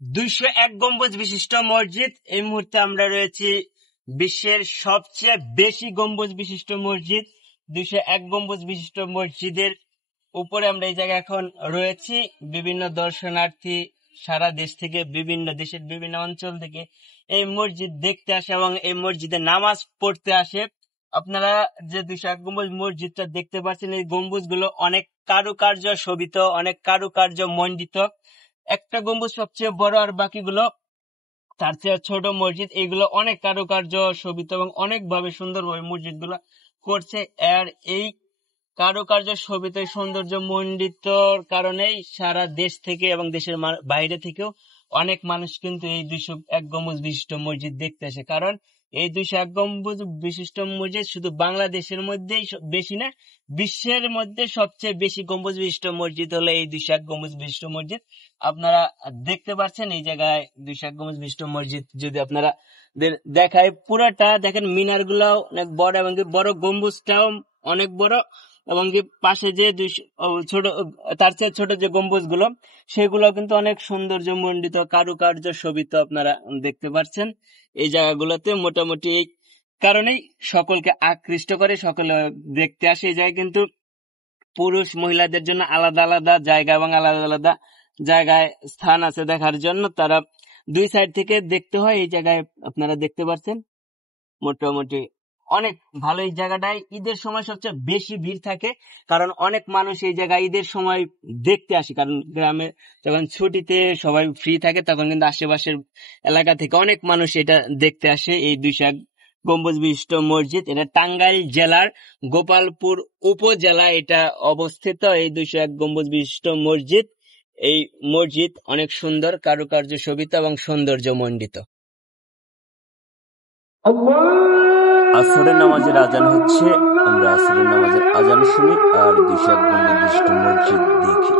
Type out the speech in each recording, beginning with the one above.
201 গম্বুজ বিশিষ্ট মসজিদ। এই মুহূর্তে আমরা রয়েছি বিশ্বের সবচেয়ে বেশি গম্বুজ বিশিষ্ট মসজিদ 201 গম্বুজ বিশিষ্ট মসজিদের উপরে আমরা এই জায়গায় এখন রয়েছি। বিভিন্ন দর্শনার্থী সারা দেশ থেকে, বিভিন্ন দেশের বিভিন্ন অঞ্চল থেকে এই মসজিদ দেখতে আসে এবং এই মসজিদে নামাজ পড়তে আসে। আপনারা যে 201 গম্বুজ মসজিদটা দেখতে পাচ্ছেন, এই গম্বুজগুলো অনেক কারুকার্য শোভিত, অনেক কারুকার্য মণ্ডিত। একটা গম্বুজ সবচেয়ে বড় আর বাকিগুলো তার চেয়ে ছোট মসজিদ। এগুলো অনেক কারুকার্য শোভিত এবং অনেকভাবে সুন্দরভাবে মসজিদগুলো করছে। আর এই কারুকার্য শোভিত সৌন্দর্য মণ্ডিতর কারণেই সারা দেশ থেকে এবং দেশের বাইরে থেকেও অনেক মানুষ কিন্তু এই 201 গম্বুজ বিশিষ্ট মসজিদ দেখতে আসে। কারণ এই 201 গম্বুজ বিশিষ্ট মসজিদ শুধু বাংলাদেশের মধ্যেই বেশি না, বিশ্বের মধ্যে সবচেয়ে বেশি গম্বুজ বিশিষ্ট মসজিদ হলো এই 201 গম্বুজ বিশিষ্ট মসজিদ। আপনারা দেখতে পাচ্ছেন এই জায়গায় 201 গম্বুজ বিশিষ্ট মসজিদ যদি আপনারা দেখায়, পুরাটা দেখেন, মিনার গুলাও অনেক বড় এবং বড় গম্বুজটাও অনেক বড় এবং পাশে যে ছোট, তার চেয়ে ছোট যে গম্বুজ গুলো সেগুলো কিন্তু অনেক সৌন্দর্য মণ্ডিত, কারুকার্য শোভিত আপনারা দেখতে পাচ্ছেন। এই জায়গাগুলোতে মোটামুটি এই কারণেই সকলকে আকৃষ্ট করে, সকলে দেখতে আসে। এই জায়গায় কিন্তু পুরুষ মহিলাদের জন্য আলাদা আলাদা জায়গা এবং আলাদা আলাদা জায়গায় স্থান আছে দেখার জন্য। তারা দুই সাইড থেকে দেখতে হয়। এই জায়গায় আপনারা দেখতে পাচ্ছেন মোটামুটি অনেক ভালো। এই জায়গাটায় ঈদের সময় সবচেয়ে বেশি ভিড় থাকে, কারণ অনেক মানুষ এই জায়গায় ঈদের সময় দেখতে আসে। কারণ গ্রামে যখন ছুটিতে সবাই ফ্রি থাকে তখন কিন্তু আশেপাশের এলাকা থেকে অনেক মানুষ এটা দেখতে আসে। এই 201 গম্বুজ বিশিষ্ট মসজিদ, এটা টাঙ্গাইল জেলার গোপালপুর উপজেলা এটা অবস্থিত। এই 201 গম্বুজ বিশিষ্ট মসজিদ, এই মসজিদ অনেক সুন্দর, কারুকার্য শোভিত এবং সৌন্দর্য মণ্ডিত। আসরের নামাজের আজান হচ্ছে, আমরা আসরের নামাজের আজান শুনি আর 201 গম্বুজ বিশিষ্ট মসজিদ দেখি।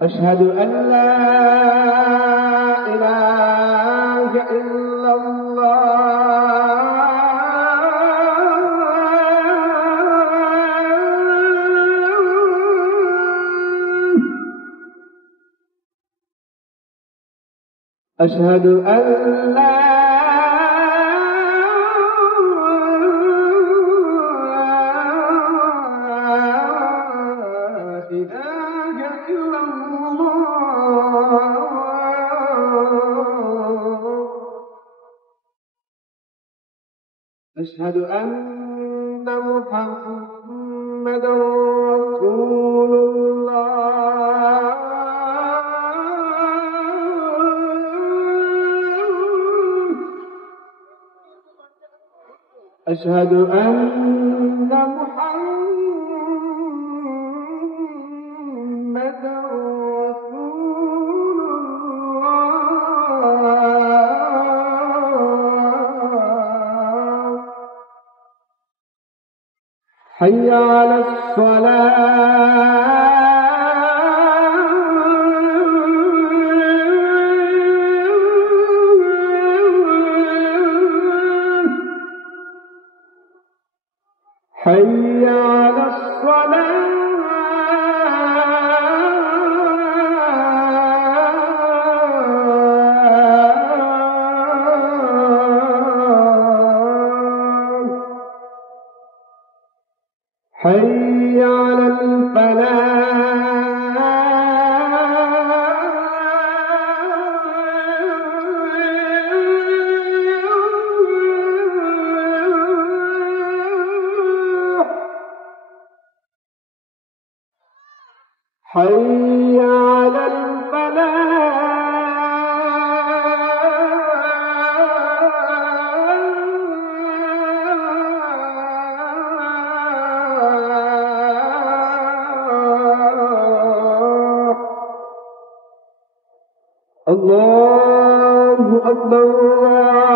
أشهد أن لا إله إلا الله أشهد أن لا أشهد أن محمدا رسول الله أشهد أن محمدا رسول الله حي على الصلاة حي على الصلاة حي على الفلاح حي على الفلاح الله أكبر